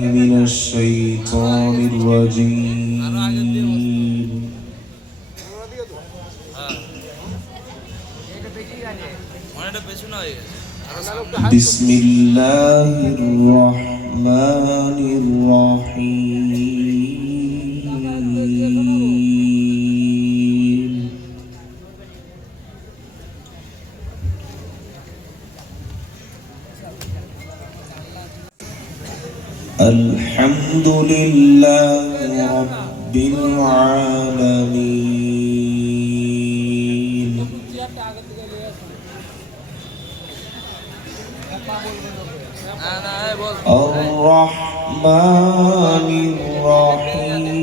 من الشيطان الرجيم بسم الله الرحمن الرحيم الحمد لله رب العالمين الرحمن الرحيم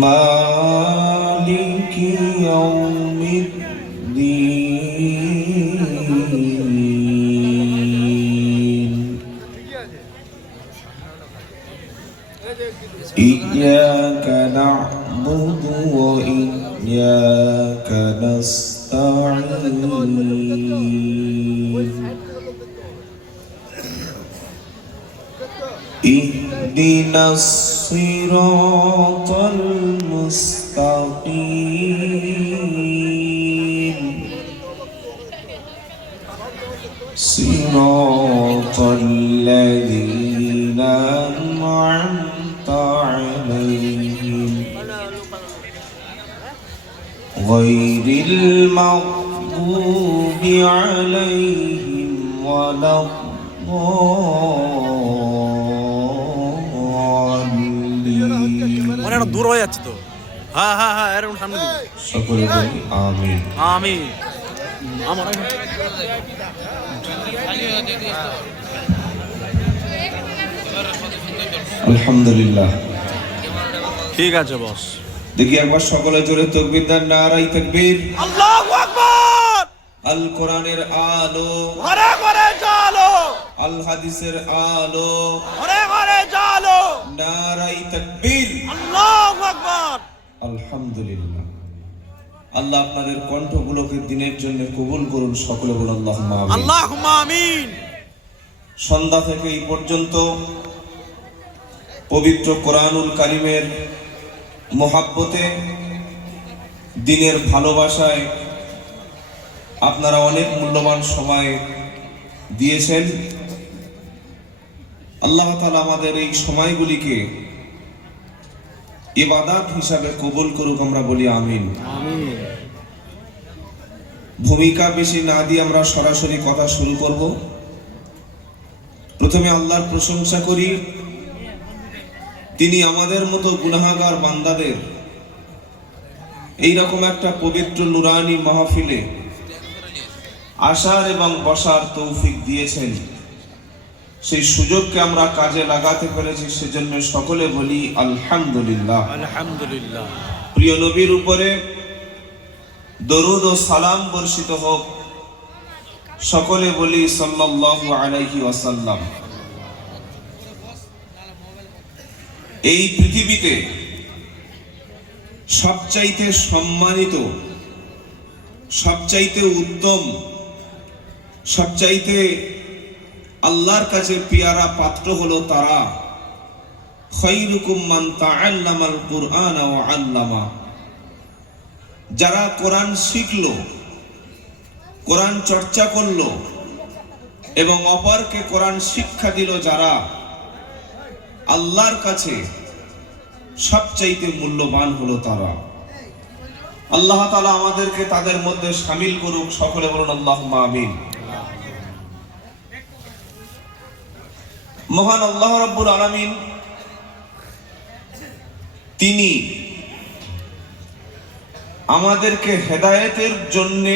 مالك يوم الدين إياك نعبد وإياك نستعين اهدنا الصراط المستقيم صراط الذين أنعمت عليهم غير المغضوب عليهم ولا الضالين দূর হয়ে যাচ্ছে তো। হ্যাঁ হ্যাঁ হ্যাঁ, এরকম সামনে দিবি। সকলে বলি আমিন আমিন। আমার আলহামদুলিল্লাহ। ঠিক আছে বস। দেখি একবার সকলে জোরে তাকবীর দেন, নারায়ে তাকবীর। আল্লাহু আকবার। আল কোরআনের আলো ঘরে ঘরে জ্বালো, আল হাদিসের আলো ঘরে ঘরে জ্বালো, নারায়ে তাকবীর। আল্লাহু আকবার। আলহামদুলিল্লাহ। আল্লাহ আপনাদের কণ্ঠগুলোকে দিনের জন্য কবুল করুন, সকলে বলুন আল্লাহুম্মা আমিন। আল্লাহুম্মা আমিন। সন্ধ্যা থেকে এই পর্যন্ত পবিত্র কোরআনুল কারীমের মোহাব্বতে, দিনের ভালোবাসায় আপনারা অনেক মূল্যবান সময় দিয়েছেন। আল্লাহ তাআলা আমাদের এই সময়গুলিকে ইবাদত হিসাবে কবুল করুক, আমরা বলি আমিন। আমিন। ভূমিকা বেশি না দিয়ে আমরা সরাসরি কথা শুরু করব। প্রথমে আল্লাহর প্রশংসা করি, তিনি আমাদের মতো গুনাহগার বান্দাদের এইরকম একটা পবিত্র নুরানি মাহফিলে আসার এবং বসার তৌফিক দিয়েছেন। সেই সুযোগকে আমরা কাজে লাগাতে পেরেছি, সেজন্য সকলে বলি আলহামদুলিল্লাহ। আলহামদুলিল্লাহ। প্রিয় নবীর উপরে দরুদ ও সালাম বর্ষিত হোক, সকলে বলি সাল্লাল্লাহু আলাইহি ওয়াসাল্লাম। এই পৃথিবীতে সবচাইতে সম্মানিত, সবচাইতে উত্তম, সবচাইতে আল্লাহর কাছে পেয়ারা পাত্র হলো তারা, খায়রুকুম মান তাআল্লামাল কুরআন ওয়া আল্লামা, যারা কোরআন শিখলো, কোরআন চর্চা করলো এবং অপরকে কোরআন শিক্ষা দিল, যারা আল্লাহর কাছে সবচাইতে মূল্যবান হলো তারা। আল্লাহ তাআলা আমাদেরকে তাদের মধ্যে শামিল করুক, সকলে বলুন আল্লাহুম্মা আমিন। মহান আল্লাহ রাব্বুল আলামিন তিনি আমাদেরকে হেদায়েতের জন্য,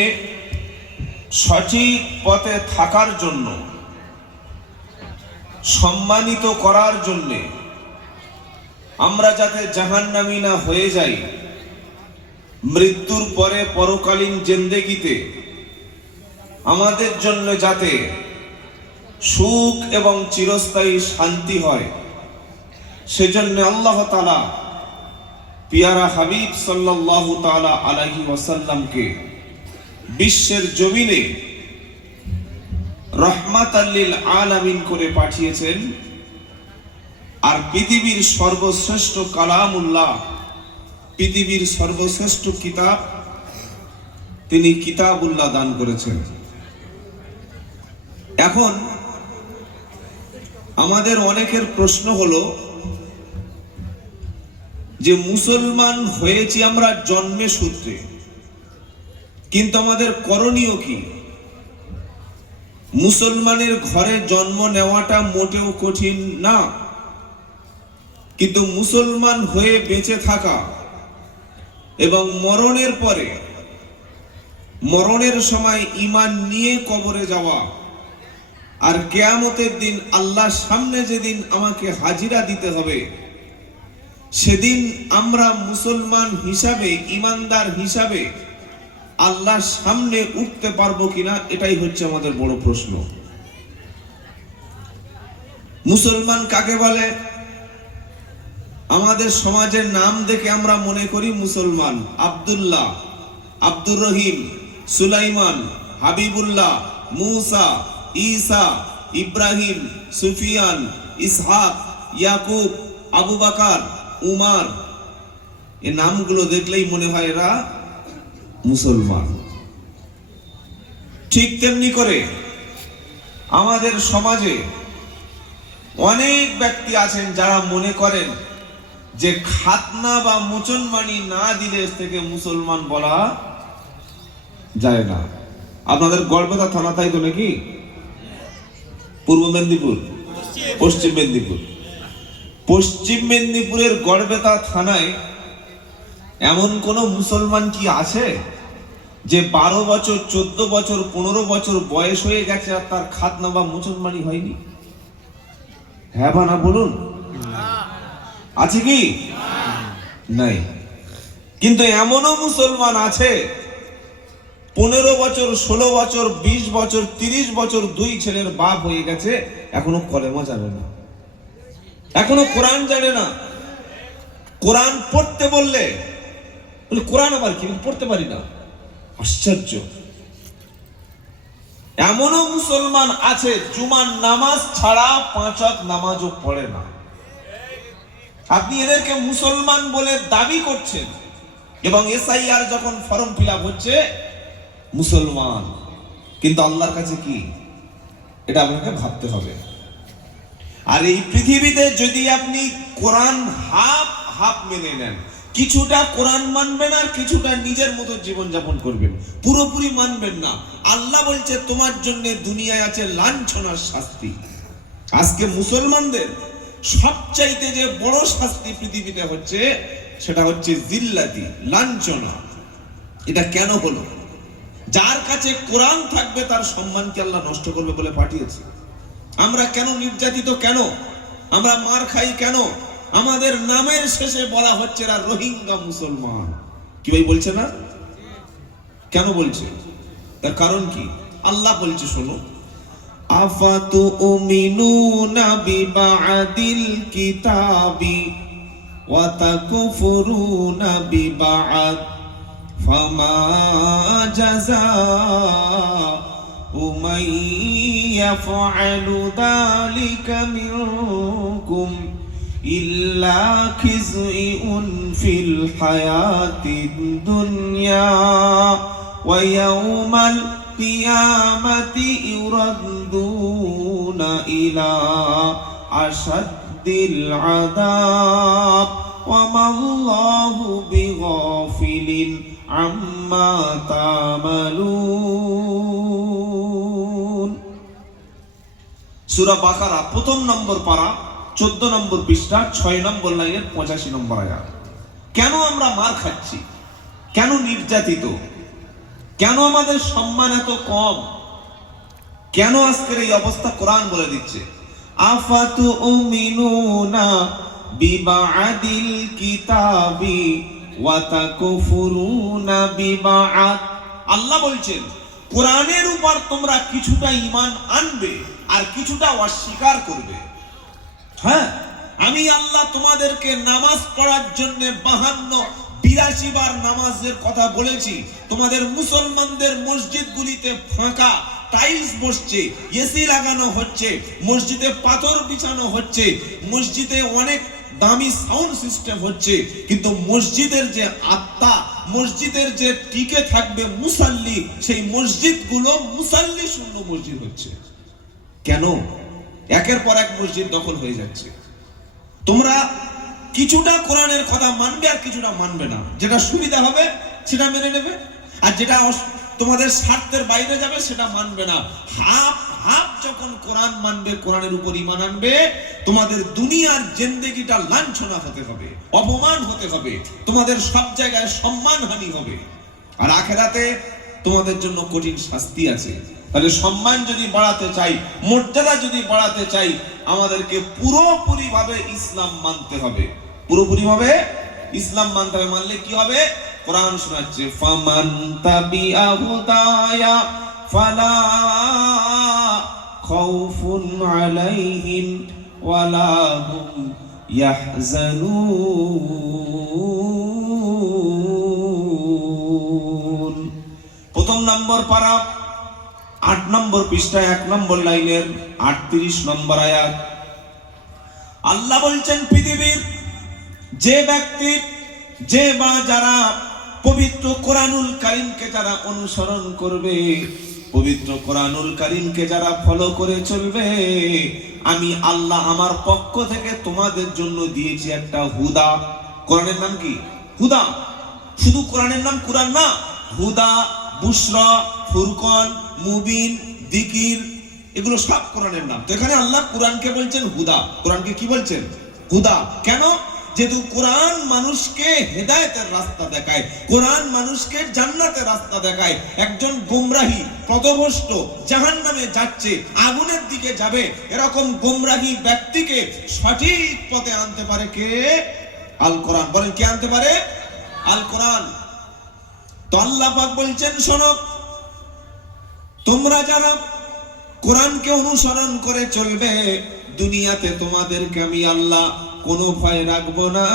সঠিক পথে থাকার জন্য, সম্মানিত করার জন্য, আমরা যাতে জাহান্নামী না হয়ে যাই, মৃত্যুর পরে পরকালীন জিন্দেগিতে আমাদের জন্য যাতে সুখ এবং চিরস্থায়ী শান্তি হয়, সেজন্য আল্লাহ তাআলা পিয়ারা হাবিব সাল্লাল্লাহু তাআলা আলাইহি ওয়াসাল্লামকে বিশ্বের জমিনে রহমাতাল লিল আলামিন করে পাঠিয়েছেন। আর পৃথিবীর সর্বশ্রেষ্ঠ কালামুল্লাহ, পৃথিবীর সর্বশ্রেষ্ঠ কিতাব তিনি কিতাবুল্লাহ দান করেছেন। এখন আমাদের অনেকের প্রশ্ন হলো যে মুসলমান হয়েছি আমরা জন্মে সূত্রে, কিন্তু আমাদের করণীয় কি? মুসলমানের ঘরে জন্ম নেওয়াটা মোটেও কঠিন না, কিন্তু মুসলমান হয়ে বেঁচে থাকা এবং মরণের পরে, মরণের সময় ঈমান নিয়ে কবরে যাওয়া, আর কিয়ামতের দিন আল্লাহর সামনে যেদিন আমাকে হাজিরা দিতে হবে, সেদিন আমরা মুসলমান হিসাবে, ঈমানদার হিসাবে আল্লাহর সামনে উঠতে পারবো কিনা, এটাই হচ্ছে আমাদের বড় প্রশ্ন। মুসলমান কাকে বলে? আমাদের সমাজের নাম দেখে আমরা মনে করি মুসলমান। আব্দুল্লাহ, আব্দুর রহিম, সুলাইমান, হাবিবুল্লাহ, মুসা, ঈসা, ইব্রাহিম, সুফিয়ান, ইসহাক, ইয়াকুব, আবু বকর, উমর, এই নামগুলো দেখলেই মনে হয় এরা মুসলমান। ঠিক তেমনি করে আমাদের সমাজে অনেক ব্যক্তি আছেন যারা মনে করেন যে খাতনা বা মুসলমানি না দিলে থেকে মুসলমান বলা যায় না। আপনাদের গড়বেতা থানা তাই তো নাকি? পূর্ব মেদিনীপুর, পশ্চিম মেদিনীপুর। পশ্চিম মেদিনীপুরের গড়বেতা থানায় এমন কোন মুসলমান কি আছে যে 12 বছর, 14 বছর, 15 বছর বয়স হয়ে গেছে আর তার খাতনা বা মুসলমানি হয়নি? হ্যাঁ বা না বলুন? আছে কি? নাই। কিন্তু এমনও মুসলমান আছে 15 বছর, 16 বছর, 20 বছর, 30 বছর দুই ছেলের বাপ হয়ে গেছে, এখনো কলেমা জানে না, এখনো কোরআন জানে না। কোরআন পড়তে বললে কোরআন আবার কি, পড়তে পারি না। আশ্চর্য। এমনও মুসলমান আছে জুমার নামাজ ছাড়া 5 ওয়াক্ত নামাজও পড়ে না। আপনি এদেরকে মুসলমান বলে দাবি করছেন, এবং এসআইআর যখন ফর্ম ফিল আপ হচ্ছে মুসলমান, কিন্তু আল্লাহর কাছে কি, এটা আপনাকে ভাবতে হবে। আর এই পৃথিবীতে যদি আপনি কোরআন হাফ হাফ মেনে নেন, কিছুটা কোরআন মানবেন আর কিছুটা নিজের মতো জীবন যাপন করবেন, পুরোপুরি মানবেন না, আল্লাহ বলছে তোমার জন্য দুনিয়ায় আছে লাঞ্ছনার শাস্তি। আজকে মুসলমানদের সবচাইতে যে বড় শাস্তি পৃথিবীতে হচ্ছে, সেটা হচ্ছে জিল্লাতি, লাঞ্ছনা। এটা কেন হলো? যার কাছে কোরআন থাকবে তার সম্মানকে আল্লাহ নষ্ট করবে বলে পাঠিয়েছে। আমরা কেন নির্যাতিত, কেন আমরা মার খাই, কেন আমাদের নামের শেষে বলা হচ্ছে এরা রোহিঙ্গা মুসলমান? কি ভাই বলছে না? কেন বলছে? তার কারণ কি? আল্লাহ বলছে, শোনো, আফাতুমিনুনা বিবাদিল কিতাবি ওয়া তাকফুরুনা বিবাদ ফামা জাযাউ মান ইয়াফআলু যালিকা মিনকুম ইল্লা খিজউন ফিল হায়াতিদ দুনিয়া ওয়া ইয়াউমাল কিয়ামাতি ইউরাদুনা ইলা আশাদ্দিল আযাব ওয়া মাল্লাহু বিগাফিলিন আম্মা তা'মালুন। সূরা বাকারা প্রথম নম্বর পারা 14 নম্বর পৃষ্ঠা 6 নম্বর লাইনের 85 নম্বর আয়াত। কেন আমরা মার খাচ্ছি? কেন নির্যাতিত? কেন আমাদের সম্মান এত কম? কেন আজকের এই অবস্থা? কোরআন বলে দিচ্ছে, আফাতুমিনুনা বিবাদিল কিতাবি ওয়া তাকফুরুনা বিবাদ। আল্লাহ বলছেন কোরআনের উপর তোমরা কিছুটা ঈমান আনবে আর কিছুটা অস্বীকার করবে। হ্যাঁ, আমি আল্লাহ তোমাদেরকে নামাজ পড়ার জন্য 82 বার নামাজের কথা বলেছি। তোমাদের মুসলমানদের মসজিদগুলিতে ফাঁকা টাইলস বসছে, এসি লাগানো হচ্ছে, মসজিদে পাথর বিছানো হচ্ছে, মসজিদে অনেক দামি সাউন্ড সিস্টেম হচ্ছে, কিন্তু মসজিদের যে আত্মা, মসজিদের যে টিকে থাকবে মুসাল্লি, সেই মসজিদগুলো মুসাল্লি শূন্য মসজিদ হচ্ছে। কেন? একের পর এক মসজিদ দখল হয়ে যাচ্ছে। তোমরা কিছুটা কোরআনের কথা মানবে আর কিছুটা মানবে না, যেটা সুবিধা হবে সেটা মেনে নেবে, আর যেটা তোমাদের স্বার্থের বাইরে যাবে সেটা মানবে না। হাফ হাফ যখন কোরআন মানবে, কোরআনের উপর ঈমান আনবে, তোমাদের দুনিয়ার জিন্দেগিটা লাঞ্ছনা হতে হবে, অপমান হতে হবে, তোমাদের সব জায়গায় সম্মানহানি হবে, আর আখিরাতে তোমাদের জন্য কঠিন শাস্তি আছে। তাহলে সম্মান যদি বাড়াতে চাই, মর্যাদা যদি বাড়াতে চাই, আমাদেরকে পুরোপুরি ভাবে ইসলাম মানতে হবে। পুরোপুরি ভাবে ইসলাম মানতে হবে। মানলে কি হবে? কোরআন শোনাচ্ছে, ফামান তাবিআ হুদায়া ফালা খাউফুন আলাইহিম ওয়ালা হুম ইয়াহজানুন। প্রথম নম্বর পারা 8 নম্বর পৃষ্ঠায় 1 নম্বর লাইনের 38 নম্বর আয়াত। আল্লাহ বলছেন, পৃথিবীর যে ব্যক্তি, যে বা যারা পবিত্র কোরআনুল কারীমকে যারা অনুসরণ করবে, পবিত্র কোরআনুল কারীমকে যারা ফলো করে চলবে, আমি আল্লাহ আমার পক্ষ থেকে তোমাদের জন্য দিয়েছি একটা হুদা। কোরআনের নাম কি? হুদা। শুধু কোরআনের নাম কোরআন না, হুদা, বুশরা, ফুরকান, মুবিন, যিকির, এগুলো সব কোরআনের নাম। তো এখানে আল্লাহ কোরআনকে বলছেন হুদা। কোরআনকে কি বলছেন? হুদা। কেন? যেহেতু কোরআন মানুষকে হেদায়েতের রাস্তা দেখায়, কোরআন মানুষকে জান্নাতের রাস্তা দেখায়। একজন গোমরাহী পথভ্রষ্ট জাহান্নামে যাচ্ছে, আগুনের দিকে যাবে, এরকম গোমরাহী ব্যক্তিকে সঠিক পথে আনতে পারে কে? আল কোরআন। বলেন, কে আনতে পারে? আল কোরআন। তো আল্লাহ পাক বলছেন, শোনো, তোমরা যারা কোরআনকে অনুসরণ করে চলবে, দুনিয়াতে তোমাদেরকে আমি আল্লাহ কোনো ভয় রাখবো না,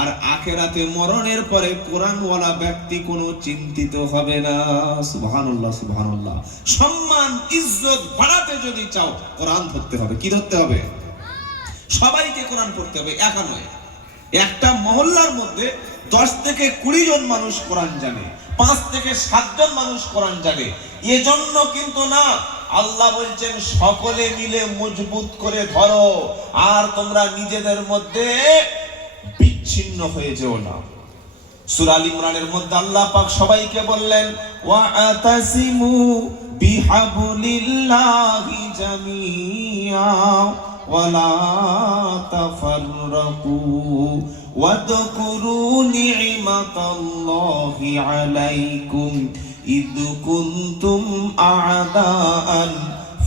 আর আখিরাতে মরণের পরে কোরআনওয়ালা ব্যক্তি কোনো চিন্তিত হবে না। সুবহানাল্লাহ, সুবহানাল্লাহ। সম্মান ইজ্জত বাড়াতে যদি চাও, কোরআন ধরতে হবে। কি ধরতে হবে? সবাইকে কোরআন পড়তে হবে, একা নয়। একটা মহল্লার মধ্যে 10 থেকে 20 জন মানুষ কোরআন জানে, 5 থেকে 7 জন মানুষ কোরআন জানে, এজন্য কিন্তু না। আল্লাহ বলছেন, সকলে মিলে মজবুত করে ধরো, আর তোমরা নিজেদের মধ্যে বিচ্ছিন্ন হয়ে যেও না। সূরা আল ইমরানের মধ্যে আল্লাহ পাক সবাইকে বললেন, ওয়াতাসিমু বিহাবলিল্লাহি জামিআ ওয়ালা তাফাররাকু ওয়াদকুরু নি'মাতাল্লাহি আলাইকুম ইদ কুনতুম আ'দাআন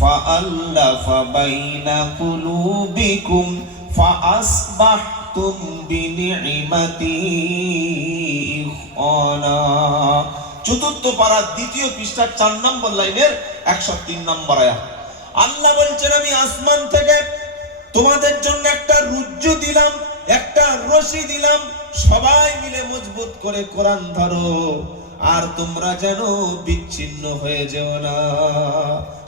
ফাআল্লাফা বাইনা কুলুবিকুম ফাআসবাহতুম বিনি'মাতিহি ইখওয়ানা। চতুর্থ পারা 2য় পৃষ্ঠার 4 নম্বর লাইনের 103 নম্বর আয়াত। আল্লাহ বলছেন, আমি আসমান থেকে তোমাদের জন্য একটা রুজ্জু দিলাম, একটা রশি দিলাম, সবাই মিলে মজবুত করে কোরআন ধরো, আর তোমরা যেন বিচ্ছিন্ন হয়ে যেও না।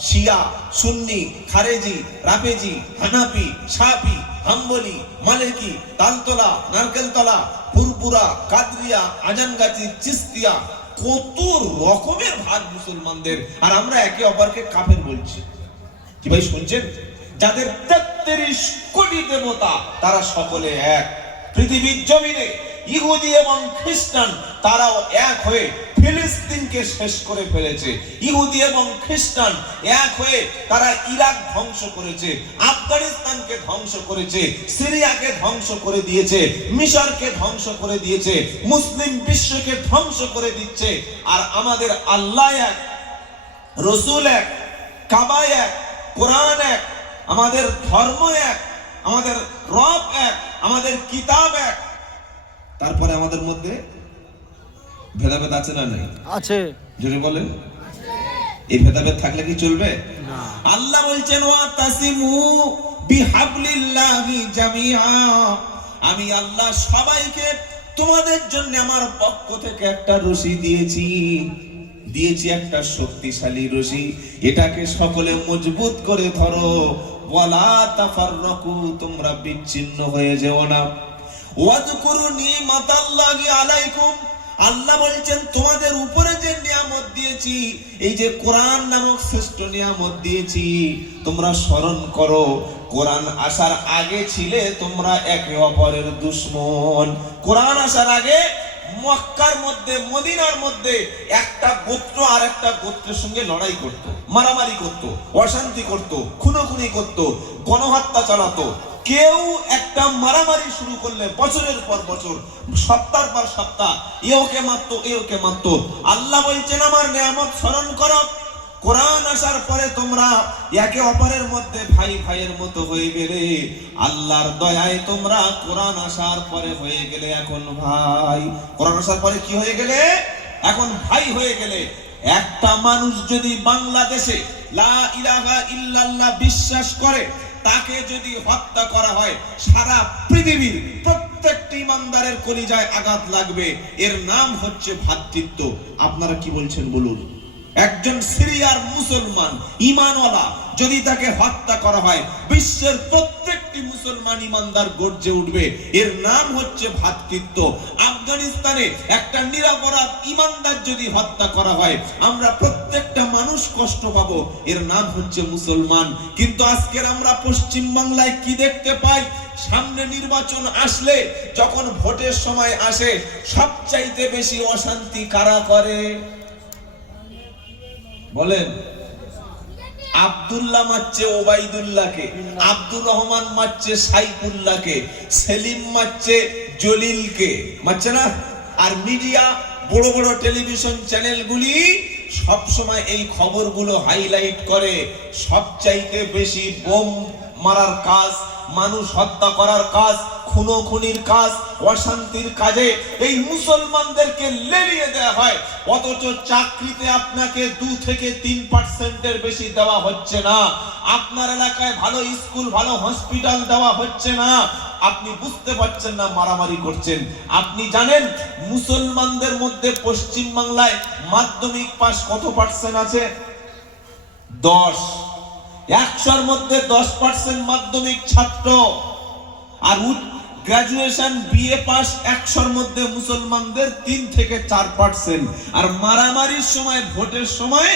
শিয়া, সুন্নি, খারেজি, রাফেজি, হানাফি, শাফি, হাম্বলি, মালিকি, তালতলা, নারকেলতলা, ফুরপুরা, কাদরিয়া, আজানগাছি, চিস্তিয়া, কত রকমের ভাগ মুসলমানদের, আর আমরা একে অপরকে কাফের বলছি। কি ভাই শুনছেন? যাদের 33 কোটি দেবতা, তারা সকলে এক। পৃথিবীর জমিনে ইহুদি এবং খ্রিস্টান তারাও এক হয়ে ফিলিস্তিনকে শেষ করে ফেলেছে। ইহুদি এবং খ্রিস্টান এক হয়ে তারা ইরাক ধ্বংস করেছে, আফগানিস্তানকে ধ্বংস করেছে, সিরিয়াকে ধ্বংস করে দিয়েছে, মিশরকে ধ্বংস করে দিয়েছে, মুসলিম বিশ্বকে ধ্বংস করে দিচ্ছে। আর আমাদের আল্লাহ এক, রসুল এক, কাবা এক, কোরআন এক, আমাদের ধর্ম এক, আমাদের রব এক, আমাদের কিতাব এক। তারপরে আমাদের মধ্যে ভেদাভেদ আছে না নাই? আছে। যদি বলেন, এই ভেদাভেদ থাকলে কি চলবে? না। আল্লাহ বলছেন, ওয়াতাসিমু বিহাবলিল্লাহি জামিআ, আমি আল্লাহ সবাইকে তোমাদের জন্য আমার পক্ষ থেকে একটা রশি দিয়েছি একটা শক্তিশালী রশি, এটাকে সকলে মজবুত করে ধরো। ওয়ালা তাফাররাকু, তোমরা বিচ্ছিন্ন হয়ে যেও না। ওয়াজকুরু নিমাতাল্লাহি আলাইকুম, আল্লাহ বলছেন তোমাদের উপরে যে নিয়ামত দিয়েছি, এই যে কোরআন নামক শ্রেষ্ঠ নিয়ামত দিয়েছি, তোমরা স্মরণ করো। কোরআন আসার আগে ছিলে তোমরা একে অপরের দুশমন। কোরআন আসার আগে মক্কার মধ্যে, মদিনার মধ্যে একটা গোত্র আর একটা গোত্রের সঙ্গে লড়াই করত, মারামারি করত, অশান্তি করত, খুনোখুনি করত, গণহত্যা চালাতো। কেউ একটা মারামারি শুরু করলে বছরের পর বছর, সপ্তাহ পর সপ্তাহ এওকে মারতো। আল্লাহ বলছেন আমার নিয়ামত স্মরণ করো। কোরআন আসার পরে তোমরা একে অপরের মধ্যে ভাই ভাইয়ের মতো হয়ে গেলে। আল্লাহর দয়ায় তোমরা কোরআন আসার পরে হয়ে গেলে এখন ভাই। কোরআন আসার পরে কি হয়ে গেলে? এখন ভাই হয়ে গেলে। একটা মানুষ যদি বাংলাদেশে লা ইলাহা ইল্লাল্লাহ বিশ্বাস করে, তাকে যদি হত্যা করা হয়, সারা পৃথিবীর প্রত্যেকটি ইমানদারের কলিজায় আঘাত লাগবে। এর নাম হচ্ছে ভ্রাতৃত্ব। আপনারা কি বলছেন বলুন? একজন সিরিয়ার মুসলমান ঈমানওয়ালা যদি তাকে হত্যা করা হয়, বিশ্বের প্রত্যেকটি মুসলমান ঈমানদার গর্জে উঠবে। এর নাম হচ্ছে ভ্রাতৃত্ব। আফগানিস্তানে একটা নিরপরাধ ঈমানদার যদি হত্যা করা হয়, আমরা প্রত্যেকটা মানুষ কষ্ট পাবো। এর নাম হচ্ছে মুসলমান। কিন্তু আজকের আমরা পশ্চিম বাংলায় কি দেখতে পাই? সামনে নির্বাচন আসলে, যখন ভোটের সময় আসে, সবচাইতে বেশি অশান্তি কারা করে বলেন? আব্দুল্লাহ মারছে ওবাইদুল্লাহকে, আব্দুর রহমান মারছে সাইফুল্লাহকে, সেলিম মারছে জলিলকে, মারছে না? আর মিডিয়া, বড় বড় টেলিভিশন চ্যানেলগুলি সব সময় এই খবরগুলো হাইলাইট করে। সবচাইতে বেশি বোম মারার কাজ, মানুষ হত্যা করার কাজ, খুনোখুনির কাজ, অশান্তির কাজে এই মুসলমানদেরকে লেলিয়ে দেওয়া হয়। অথচ চাকরিতে আপনাকে 2 থেকে 3% বেশি দেওয়া হচ্ছে না। আপনার এলাকায় ভালো স্কুল, ভালো হসপিটাল দেওয়া হচ্ছে না। আপনি বুঝতে পারছেন না, মারামারি করছেন। আপনি জানেন মুসলমানদের মধ্যে পশ্চিম বাংলায় মাধ্যমিক পাস কত পার্সেন্ট আছে? 10। 100-র মধ্যে 10% মাধ্যমিক ছাত্র। আর গ্রাজুয়েশন বিএ পাস 100-র মধ্যে মুসলমানদের 3 থেকে 4%। আর মারামারির সময়, ভোটের সময়